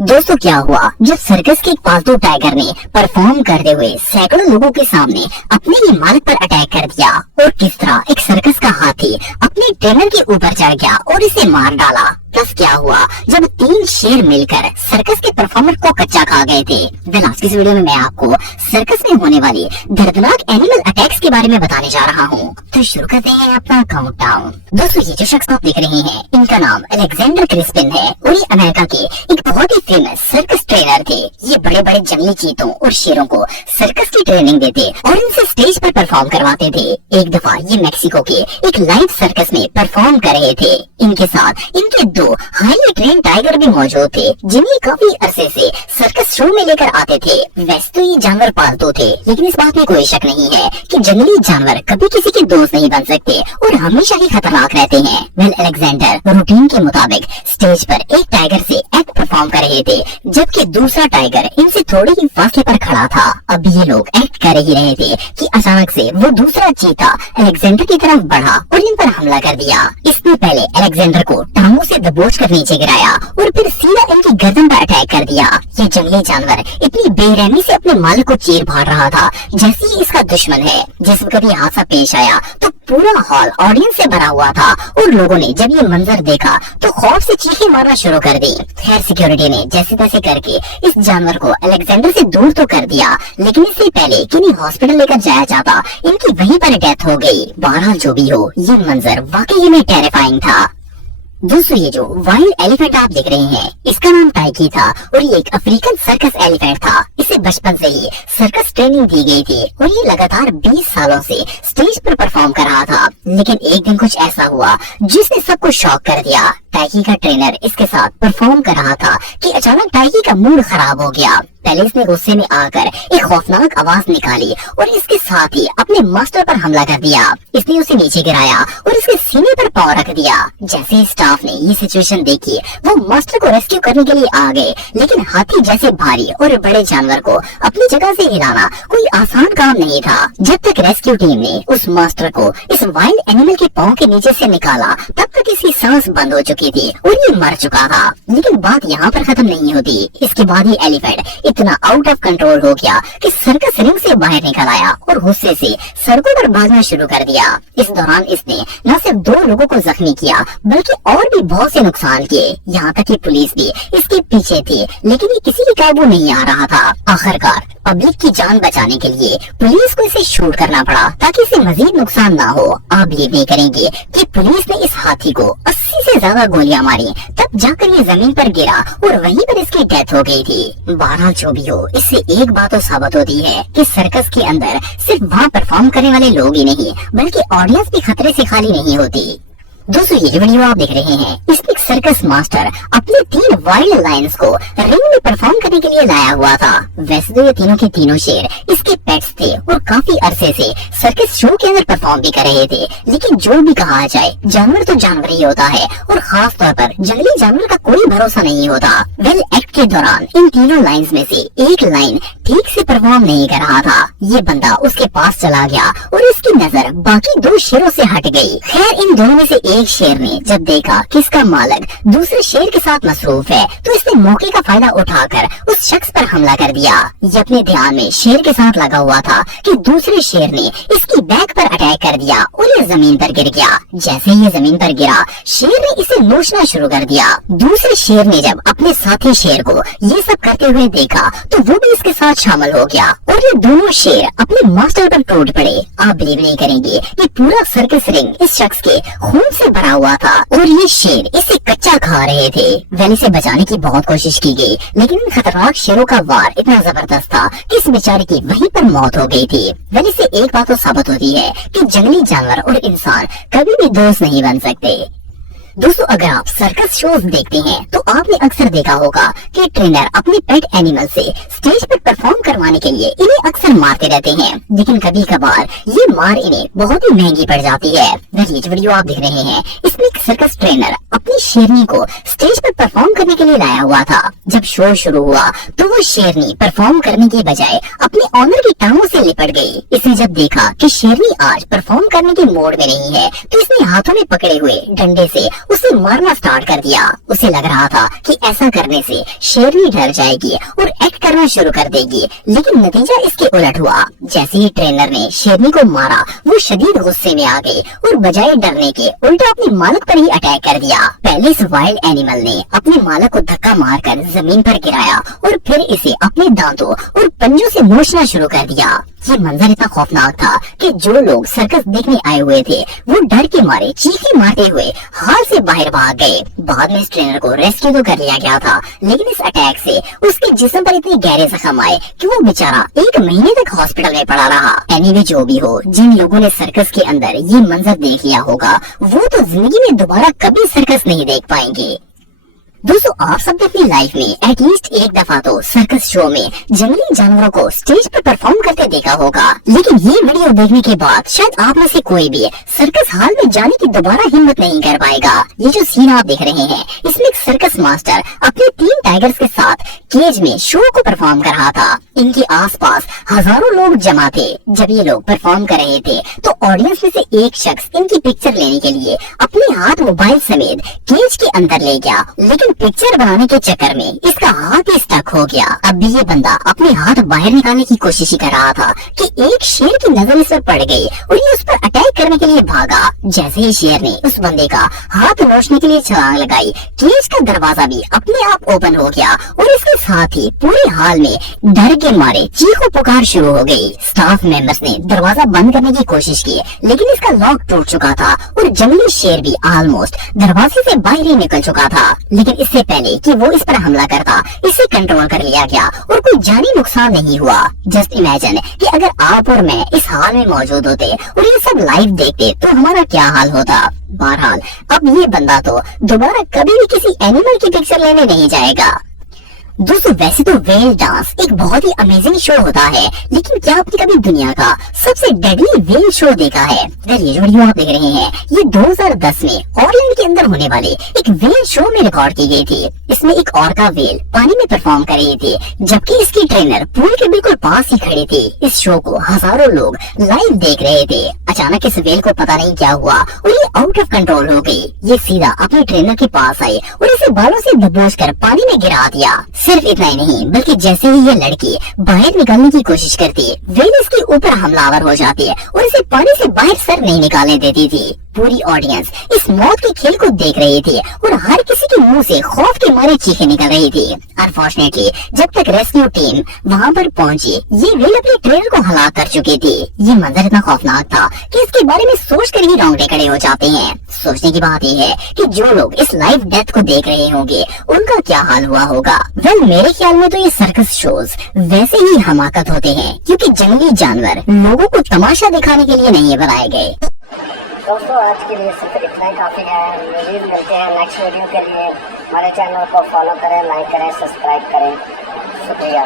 दोस्तों क्या हुआ जब सर्कस के एक पालतू टाइगर ने परफॉर्म करते हुए सैकड़ों लोगों के सामने अपने ही मालिक पर अटैक कर दिया और किस तरह एक सर्कस का हाथी अपने ट्रेनर के ऊपर चढ़ गया और इसे मार डाला। प्लस क्या हुआ जब 3 शेर मिलकर सर्कस के परफॉर्मर को कच्चा खा गए थे। आज की इस वीडियो में मैं आपको सर्कस में होने वाली दर्दनाक एनिमल अटैक्स के बारे में बताने जा रहा हूँ। तो शुरू करते हैं अपना काउंटडाउन। दोस्तों ये जो शख्स आप देख रहे हैं इनका नाम अलेक्जेंडर क्रिस्पिन है और ये अमेरिका के एक बहुत ही फेमस सर्कस ट्रेनर थे। ये बड़े बड़े जंगली चीतों और शेरों को सर्कस की ट्रेनिंग देते और इनसे स्टेज पर परफॉर्म करवाते थे। एक दफा ये मैक्सिको के एक लाइव सर्कस में परफॉर्म कर रहे थे। इनके साथ इनके 2 हाईली ट्रेन टाइगर भी मौजूद थे जिन्हें काफी अरसे से सर्कस शो में लेकर आते थे। वैसे तो ये जानवर पालतू थे, लेकिन इस बात में कोई शक नहीं है कि जंगली जानवर कभी किसी के दोस्त नहीं बन सकते और हमेशा ही खतरनाक रहते हैं। अलेक्जेंडर रूटीन के मुताबिक स्टेज पर एक टाइगर से एक्ट परफॉर्म कर रहे थे, जबकि दूसरा टाइगर इनसे थोड़े ही फासले पर खड़ा था। अब ये लोग एक्ट कर ही रहे थे कि अचानक से वो दूसरा चीता अलेक्जेंडर की तरफ बढ़ा और इन पर हमला कर दिया। इसने पहले अलेक्जेंडर को टांगों से दबोच कर नीचे गिराया और फिर सीधा इनकी गर्दन पर अटैक कर दिया। ये जंगली जानवर इतनी बेरहमी से अपने मालिक को चीर फाड़ रहा था जैसे ही इसका दुश्मन है। जिस वक्त ये हादसा पेश आया तो पूरा हॉल ऑडियंस से भरा हुआ था और लोगों ने जब ये मंजर देखा तो खौफ से चीखें मारना शुरू कर दी। खैर सिक्योरिटी ने जैसे तैसे करके इस जानवर को अलेक्जेंडर से दूर तो कर दिया, लेकिन इससे पहले कि इन्हें हॉस्पिटल लेकर जाया जाता इनकी वहीं पर डेथ हो गई। बहरहाल जो भी हो, ये मंजर वाकई में टेरिफाइंग था। दोस्तों ये जो वाइल्ड एलिफेंट आप देख रहे हैं इसका नाम टाइकी था और ये एक अफ्रीकन सर्कस एलिफेंट था। इसे बचपन से ही सर्कस ट्रेनिंग दी गई थी और ये लगातार 20 सालों से स्टेज पर परफॉर्म कर रहा था। लेकिन एक दिन कुछ ऐसा हुआ जिसने सबको शॉक कर दिया। टाइकी का ट्रेनर इसके साथ परफॉर्म कर रहा था कि अचानक टाइकी का मूड खराब हो गया। पहले इसने गुस्से में आकर एक खौफनाक आवाज निकाली और इसके साथ ही अपने मास्टर पर हमला कर दिया। इसने उसे नीचे गिराया और इसके सीने पर पांव रख दिया। जैसे ही स्टाफ ने ये सिचुएशन देखी वो मास्टर को रेस्क्यू करने के लिए आ गए, लेकिन हाथी जैसे भारी और बड़े जानवर को अपनी जगह से हिलाना कोई आसान काम नहीं था। जब तक रेस्क्यू टीम ने उस मास्टर को इस वाइल्ड एनिमल के पांव के नीचे से निकाला तब तक इसकी सांस बंद हो चुकी थी और ये मर चुका था। लेकिन बात यहाँ पर खत्म नहीं होती। इसके बाद ही एलिफेंट इतना आउट ऑफ कंट्रोल हो गया कि सर्कस रिंग से बाहर निकल आया और गुस्से से सड़कों पर भागना शुरू कर दिया। इस दौरान इसने न सिर्फ 2 लोगों को जख्मी किया बल्कि और भी बहुत से नुकसान किए। यहाँ तक कि पुलिस भी इसके पीछे थी, लेकिन ये किसी के काबू नहीं आ रहा था। आखिरकार पब्लिक की जान बचाने के लिए पुलिस को इसे शूट करना पड़ा ताकि इसे मजीद नुकसान ना हो। आप बिलीव नहीं करेंगे कि पुलिस ने इस हाथी को 80 से ज्यादा गोलियां मारी, तब जाकर ये जमीन पर गिरा और वहीं पर इसकी डेथ हो गई थी। 12 जो भी हो, इससे एक बात तो साबित होती है कि सर्कस के अंदर सिर्फ वहाँ परफॉर्म करने वाले लोग ही नहीं बल्कि ऑडियंस भी खतरे से खाली नहीं होती। दोस्तों ये जो वीडियो आप देख रहे हैं इसमें एक सर्कस मास्टर अपने 3 वाइल्ड लायंस को रिंग में परफॉर्म करने के लिए लाया हुआ था। वैसे तो ये तीनों के तीनों शेर इसके पेट्स थे और काफी अरसे से सर्कस शो के अंदर परफॉर्म भी कर रहे थे। लेकिन जो भी कहा जाए जानवर तो जानवर ही होता है और खास तौर पर जंगली जानवर का कोई भरोसा नहीं होता। एक्ट के दौरान इन तीनों लाइन्स में से एक लाइन ठीक से परफॉर्म नहीं कर रहा था। ये बंदा उसके पास चला गया और इसकी नजर बाकी 2 शेरों से हट गई। खैर इन दोनों में से एक शेर ने जब देखा कि इसका मालिक दूसरे शेर के साथ मसरूफ है तो इसने मौके का फायदा उठाकर उस शख्स पर हमला कर दिया। ये अपने ध्यान में शेर के साथ लगा हुआ था कि दूसरे शेर ने इसकी बैक पर अटैक कर दिया और ये जमीन पर गिर गया। जैसे ये जमीन पर गिरा शेर ने इसे नोचना शुरू कर दिया। दूसरे शेर ने जब अपने साथी शेर को ये सब करते हुए देखा तो वो भी इसके साथ शामिल हो गया और ये दोनों शेर अपने मास्टर पर टूट पड़े। आप बिलीव नहीं करेंगे कि पूरा सर्कस रिंग इस शख्स के खून से भरा हुआ था और ये शेर इसे कच्चा खा रहे थे। इसे बचाने की बहुत कोशिश की गई, लेकिन इन खतरनाक शेरों का वार इतना जबरदस्त था कि इस बेचारे की वहीं पर मौत हो गई थी। से एक बात तो साबित होती है कि जंगली जानवर और इंसान कभी भी दोस्त नहीं बन सकते। दोस्तों अगर आप सर्कस शोज देखते हैं तो आपने अक्सर देखा होगा कि ट्रेनर अपने पेट एनिमल से स्टेज पर परफॉर्म करवाने के लिए इन्हें अक्सर मारते रहते हैं, लेकिन कभी कभार ये मार इन्हें बहुत ही महंगी पड़ जाती है। ये जो वीडियो आप देख रहे हैं इसमें एक सर्कस ट्रेनर अपनी शेरनी को स्टेज पर परफॉर्म करने के लिए लाया हुआ था। जब शो शुरू हुआ तो वो शेरनी परफॉर्म करने के बजाय अपने ऑनर की टांगों से लिपट गई। इसने जब देखा कि शेरनी आज परफॉर्म करने के मोड में नहीं है तो इसने हाथों में पकड़े हुए डंडे से उसे मारना स्टार्ट कर दिया। उसे लग रहा था कि ऐसा करने से शेरनी डर जाएगी और एक्ट करना शुरू कर देगी, लेकिन नतीजा इसके उलट हुआ। जैसे ही ट्रेनर ने शेरनी को मारा, वो शदीद गुस्से में आ गई और बजाय डरने के उल्टा अपने मालिक पर ही अटैक कर दिया। पहले इस वाइल्ड एनिमल ने अपने मालिक को धक्का मारकर जमीन पर गिराया और फिर इसे अपने दांतों और पंजों से नोचना शुरू कर दिया। ये मंजर इतना खौफनाक था कि जो लोग सर्कस देखने आए हुए थे वो डर के मारे चीखें मारते हुए हाल से बाहर भाग गए। बाद में इस ट्रेनर को रेस्क्यू तो कर लिया गया था, लेकिन इस अटैक से उसके जिस्म पर इतने गहरे जख्म आए कि वो बेचारा 1 महीने तक हॉस्पिटल में पड़ा रहा। एनीवे जो भी हो, जिन लोगों ने सर्कस के अंदर ये मंजर देख लिया होगा वो तो जिंदगी में दोबारा कभी सर्कस नहीं देख पाएंगे। दोस्तों, आप सब ने अपनी लाइफ में एटलीस्ट एक दफा तो सर्कस शो में जंगली जानवरों को स्टेज पर परफॉर्म करते देखा होगा, लेकिन ये वीडियो देखने के बाद शायद आप में से कोई भी सर्कस हॉल में जाने की दोबारा हिम्मत नहीं कर पाएगा। ये जो सीन आप देख रहे हैं, इसमें एक सर्कस मास्टर अपने 3 टाइगर्स के साथ केज में शो को परफॉर्म कर रहा था। इनके आसपास हजारों लोग जमा थे। जब ये लोग परफॉर्म कर रहे थे तो ऑडियंस में से एक शख्स इनकी पिक्चर लेने के लिए अपने हाथ मोबाइल समेत केज के अंदर ले गया, लेकिन पिक्चर बनाने के चक्कर में इसका हाथ ही स्टक हो गया। अब भी ये बंदा अपने हाथ बाहर निकालने की कोशिश ही कर रहा था कि एक शेर की नजर इस पर पड़ गई और ये उस पर अटैक करने के लिए भागा। जैसे ही शेर ने उस बंदे का हाथ नोचने के लिए छलांग लगाई, केज का दरवाजा भी अपने आप ओपन हो गया और इसके साथ ही पूरे हाल में डर के मारे चीखों पुकार शुरू हो गई। स्टाफ मेंबर्स ने दरवाजा बंद करने की कोशिश की, लेकिन इसका लॉक टूट चुका था और जंगली शेर भी ऑलमोस्ट दरवाजे से बाहर ही निकल चुका था। लेकिन इससे पहले कि वो इस पर हमला करता, इसे कंट्रोल कर लिया गया और कोई जानी नुकसान नहीं हुआ। जस्ट इमेजिन कि अगर आप और मैं इस हाल में मौजूद होते और ये सब लाइव देखते तो हमारा क्या हाल होता। बहरहाल अब ये बंदा तो दोबारा कभी भी किसी एनिमल की पिक्चर लेने नहीं जाएगा। दोस्तों, वैसे तो वेल डांस एक बहुत ही अमेजिंग शो होता है, लेकिन क्या आपने कभी दुनिया का सबसे डेडली वेल शो देखा है? अगर ये जो वीडियो आप देख रहे हैं, ये 2010 में ऑरलैंड के अंदर होने वाले एक वेल शो में रिकॉर्ड की गई थी। इसमें एक ऑर्का वेल पानी में परफॉर्म कर रही थी, जबकि इसकी ट्रेनर पूल के बिल्कुल पास ही खड़ी थी। इस शो को हजारों लोग लाइव देख रहे थे। अचानक इस वेल को पता नहीं क्या हुआ और ये आउट ऑफ कंट्रोल हो गई। ये सीधा अपने ट्रेनर के पास आई और इसे बालों से दबोच कर पानी में गिरा दिया। सिर्फ इतना ही नहीं, बल्कि जैसे ही ये लड़की बाहर निकलने की कोशिश करती, वेल इसके ऊपर हमलावर हो जाती है और इसे पानी से बाहर सर नहीं निकालने देती थी। पूरी ऑडियंस इस मौत के खेल को देख रही थी और हर किसी के मुंह से खौफ के मारे चीखें निकल रही थी। अनफॉर्चुनेटली जब तक रेस्क्यू टीम वहां पर पहुंची, ये वेल अपने ट्रेनर को हलाक कर चुकी थी। ये मंजर इतना खौफनाक था कि इसके बारे में सोचकर ही रोंगटे खड़े हो जाते हैं। सोचने की बात यह है कि जो लोग इस लाइव डेथ को देख रहे होंगे उनका क्या हाल हुआ होगा। वेल, मेरे ख्याल में तो ये सर्कस शोज वैसे ही हमाकत होते हैं, क्योंकि जंगली जानवर लोगों को तमाशा दिखाने के लिए नहीं बनाए गए। दोस्तों, आज के लिए सिर्फ इतना ही काफ़ी है। मज़ीद मिलते हैं नेक्स्ट वीडियो के लिए। हमारे चैनल को फॉलो करें, लाइक करें, सब्सक्राइब करें। शुक्रिया।